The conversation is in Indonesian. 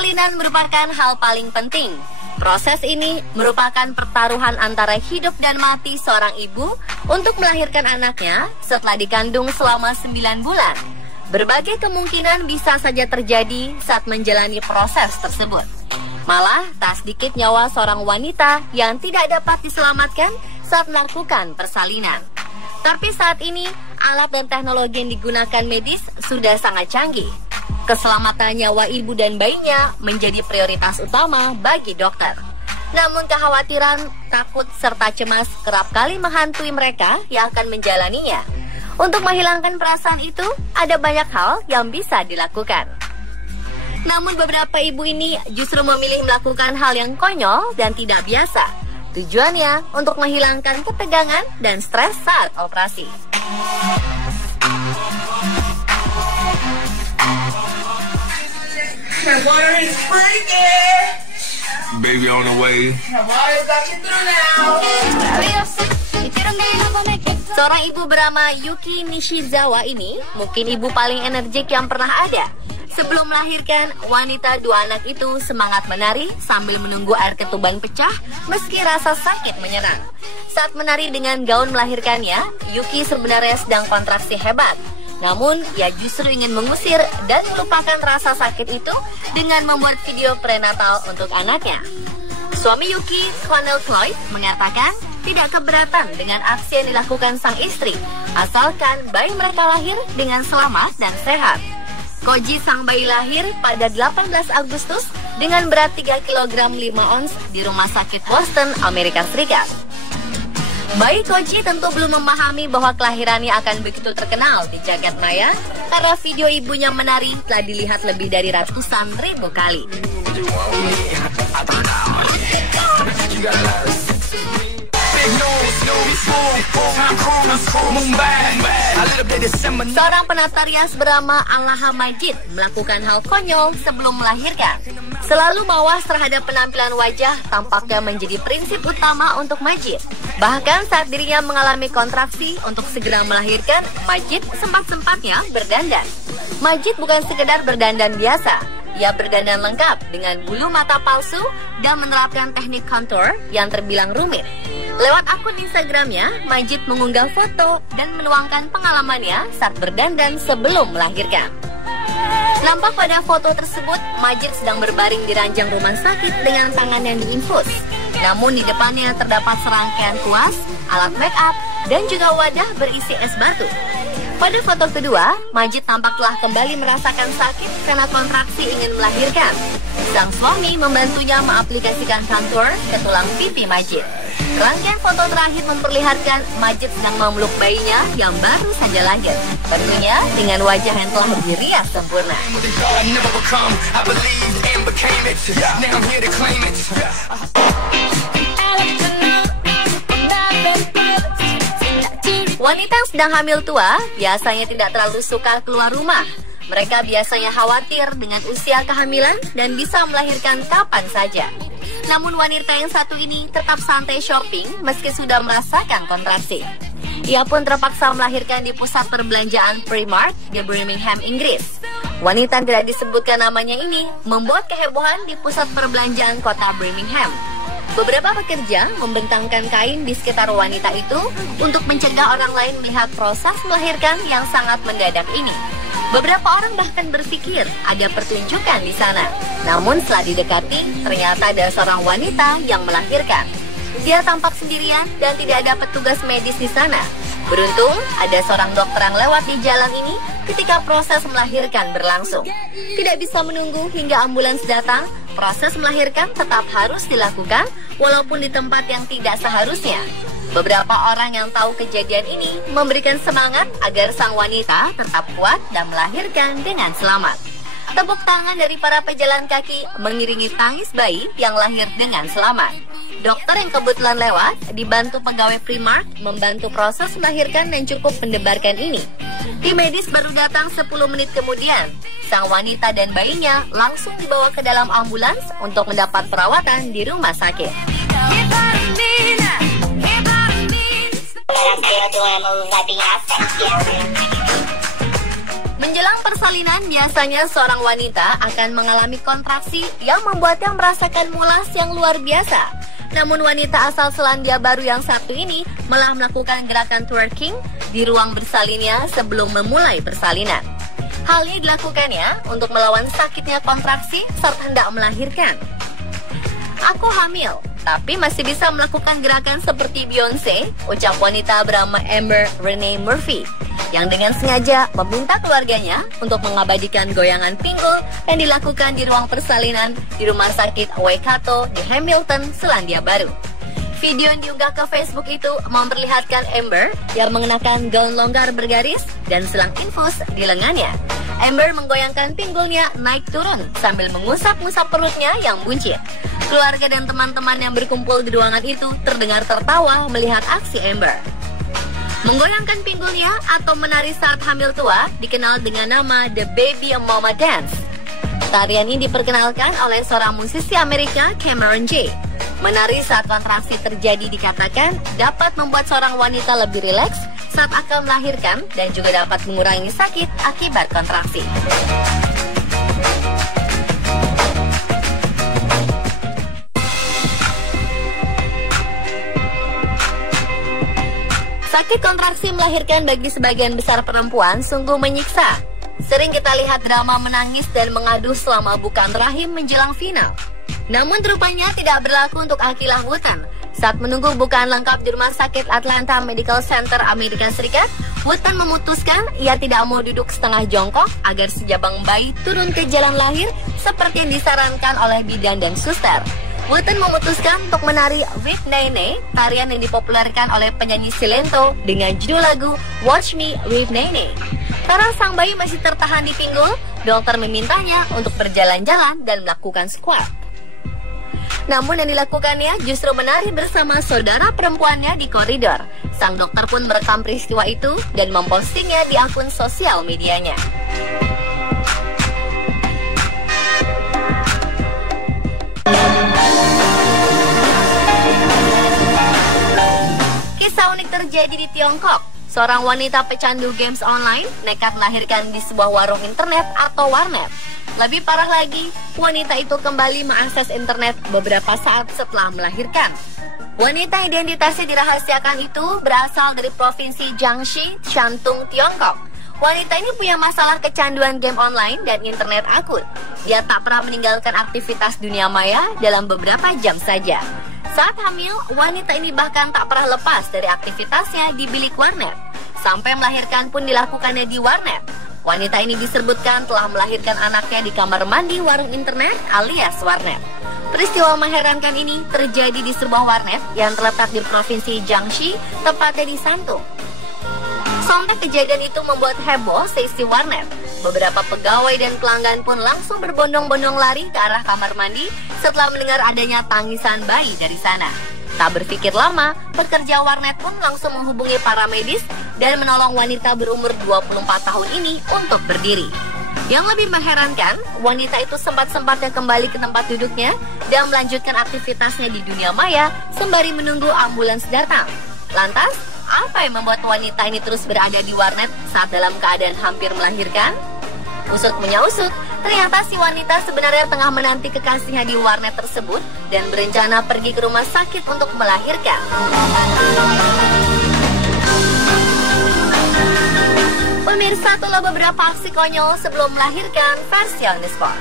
Persalinan merupakan hal paling penting. Proses ini merupakan pertaruhan antara hidup dan mati seorang ibu untuk melahirkan anaknya setelah dikandung selama 9 bulan. Berbagai kemungkinan bisa saja terjadi saat menjalani proses tersebut. Malah, tak sedikit nyawa seorang wanita yang tidak dapat diselamatkan saat melakukan persalinan. Tapi saat ini, alat dan teknologi yang digunakan medis sudah sangat canggih. Keselamatan nyawa ibu dan bayinya menjadi prioritas utama bagi dokter. Namun kekhawatiran, takut, serta cemas kerap kali menghantui mereka yang akan menjalaninya. Untuk menghilangkan perasaan itu, ada banyak hal yang bisa dilakukan. Namun beberapa ibu ini justru memilih melakukan hal yang konyol dan tidak biasa. Tujuannya untuk menghilangkan ketegangan dan stres saat operasi. My water is freaking. Baby on the way. My water's coming through now. Seorang ibu bernama Yuki Nishizawa ini mungkin ibu paling energik yang pernah ada. Sebelum melahirkan, wanita 2 anak itu semangat menari sambil menunggu air ketuban pecah meski rasa sakit menyerang. Saat menari dengan gaun melahirkannya, Yuki sebenarnya sedang kontraksi hebat. Namun, ia justru ingin mengusir dan melupakan rasa sakit itu dengan membuat video prenatal untuk anaknya. Suami Yuki, Colonel Cloyd, mengatakan tidak keberatan dengan aksi yang dilakukan sang istri, asalkan bayi mereka lahir dengan selamat dan sehat. Koji sang bayi lahir pada 18 Agustus dengan berat 3 kg 5 ons di Rumah Sakit Boston, Amerika Serikat. Bayi Koji tentu belum memahami bahwa kelahirannya akan begitu terkenal di jagat maya karena video ibunya menari telah dilihat lebih dari ratusan ribu kali. Seorang penata rias bernama Allaha Majid melakukan hal konyol sebelum melahirkan. Selalu mawas terhadap penampilan wajah tampaknya menjadi prinsip utama untuk Majid. Bahkan saat dirinya mengalami kontraksi untuk segera melahirkan, Majid sempat-sempatnya berdandan. Majid bukan sekedar berdandan biasa, ia berdandan lengkap dengan bulu mata palsu dan menerapkan teknik contour yang terbilang rumit. Lewat akun Instagramnya, Majid mengunggah foto dan menuangkan pengalamannya saat berdandan sebelum melahirkan. Nampak pada foto tersebut, Majid sedang berbaring di ranjang rumah sakit dengan tangan yang diinfus. Namun di depannya terdapat serangkaian kuas, alat make up, dan juga wadah berisi es batu. Pada foto kedua, Majid tampak telah kembali merasakan sakit karena kontraksi ingin melahirkan. Sang suami membantunya mengaplikasikan contour ke tulang pipi Majid. Rangkaian foto terakhir memperlihatkan Majid sedang memeluk bayinya yang baru saja lahir. Tentunya dengan wajah yang telah dirias sempurna. Wanita yang sedang hamil tua biasanya tidak terlalu suka keluar rumah. Mereka biasanya khawatir dengan usia kehamilan dan bisa melahirkan kapan saja. Namun wanita yang satu ini tetap santai shopping meski sudah merasakan kontraksi. Ia pun terpaksa melahirkan di pusat perbelanjaan Primark di Birmingham, Inggris. Wanita yang tidak disebutkan namanya ini membuat kehebohan di pusat perbelanjaan kota Birmingham. Beberapa pekerja membentangkan kain di sekitar wanita itu untuk mencegah orang lain melihat proses melahirkan yang sangat mendadak ini. Beberapa orang bahkan berpikir ada pertunjukan di sana. Namun setelah didekati, ternyata ada seorang wanita yang melahirkan. Dia tampak sendirian dan tidak ada petugas medis di sana. Beruntung, ada seorang dokter yang lewat di jalan ini ketika proses melahirkan berlangsung. Tidak bisa menunggu hingga ambulans datang, proses melahirkan tetap harus dilakukan walaupun di tempat yang tidak seharusnya. Beberapa orang yang tahu kejadian ini memberikan semangat agar sang wanita tetap kuat dan melahirkan dengan selamat. Tepuk tangan dari para pejalan kaki mengiringi tangis bayi yang lahir dengan selamat. Dokter yang kebetulan lewat dibantu pegawai Primark membantu proses melahirkan dan cukup mendebarkan ini. Tim medis baru datang 10 menit kemudian. Sang wanita dan bayinya langsung dibawa ke dalam ambulans untuk mendapat perawatan di rumah sakit. Menjelang persalinan persalinan, biasanya seorang wanita akan mengalami kontraksi yang membuatnya merasakan mulas yang luar biasa. Namun wanita asal Selandia Baru yang satu ini malah melakukan gerakan twerking di ruang bersalinnya sebelum memulai persalinan. Hal ini dilakukannya untuk melawan sakitnya kontraksi saat hendak melahirkan. Aku hamil, tapi masih bisa melakukan gerakan seperti Beyonce, ucap wanita bernama Amber Renee Murphy, yang dengan sengaja meminta keluarganya untuk mengabadikan goyangan pinggul yang dilakukan di ruang persalinan di rumah sakit Waikato di Hamilton, Selandia Baru. Video yang diunggah ke Facebook itu memperlihatkan Amber yang mengenakan gaun longgar bergaris dan selang infus di lengannya. Amber menggoyangkan pinggulnya naik turun sambil mengusap-ngusap perutnya yang buncit. Keluarga dan teman-teman yang berkumpul di ruangan itu terdengar tertawa melihat aksi Amber. Menggoyangkan pinggulnya atau menari saat hamil tua dikenal dengan nama The Baby Mama Dance. Tarian ini diperkenalkan oleh seorang musisi Amerika, Cameron J. Menari saat kontraksi terjadi dikatakan dapat membuat seorang wanita lebih rileks saat akan melahirkan dan juga dapat mengurangi sakit akibat kontraksi. Sakit kontraksi melahirkan bagi sebagian besar perempuan sungguh menyiksa. Sering kita lihat drama menangis dan mengadu selama bukaan rahim menjelang final. Namun rupanya tidak berlaku untuk Akilah Wooten. Saat menunggu bukaan lengkap di Rumah Sakit Atlanta Medical Center Amerika Serikat, Wooten memutuskan ia tidak mau duduk setengah jongkok agar sejabang bayi turun ke jalan lahir seperti yang disarankan oleh bidan dan suster. Wooten memutuskan untuk menari With Nene, tarian yang dipopulerkan oleh penyanyi Silento dengan judul lagu Watch Me With Nene. Karena sang bayi masih tertahan di pinggul, dokter memintanya untuk berjalan-jalan dan melakukan squat. Namun yang dilakukannya justru menari bersama saudara perempuannya di koridor. Sang dokter pun merekam peristiwa itu dan mempostingnya di akun sosial medianya. Kisah unik terjadi di Tiongkok. Seorang wanita pecandu games online nekat melahirkan di sebuah warung internet atau warnet. Lebih parah lagi, wanita itu kembali mengakses internet beberapa saat setelah melahirkan. Wanita identitasnya dirahasiakan itu berasal dari provinsi Jiangxi, Shantung, Tiongkok. Wanita ini punya masalah kecanduan game online dan internet akut. Dia tak pernah meninggalkan aktivitas dunia maya dalam beberapa jam saja. Saat hamil, wanita ini bahkan tak pernah lepas dari aktivitasnya di bilik warnet. Sampai melahirkan pun dilakukannya di warnet. Wanita ini disebutkan telah melahirkan anaknya di kamar mandi warung internet alias warnet. Peristiwa mengherankan ini terjadi di sebuah warnet yang terletak di provinsi Jiangxi, tepatnya di Shantung. Sontak kejadian itu membuat heboh seisi warnet. Beberapa pegawai dan pelanggan pun langsung berbondong-bondong lari ke arah kamar mandi setelah mendengar adanya tangisan bayi dari sana. Tak berpikir lama, pekerja warnet pun langsung menghubungi para medis dan menolong wanita berumur 24 tahun ini untuk berdiri. Yang lebih mengherankan, wanita itu sempat-sempatnya kembali ke tempat duduknya dan melanjutkan aktivitasnya di dunia maya sembari menunggu ambulans datang. Lantas, apa yang membuat wanita ini terus berada di warnet saat dalam keadaan hampir melahirkan? Usut punya usut, ternyata si wanita sebenarnya tengah menanti kekasihnya di warnet tersebut dan berencana pergi ke rumah sakit untuk melahirkan. Pemirsa, itulah beberapa aksi konyol sebelum melahirkan versi on the spot.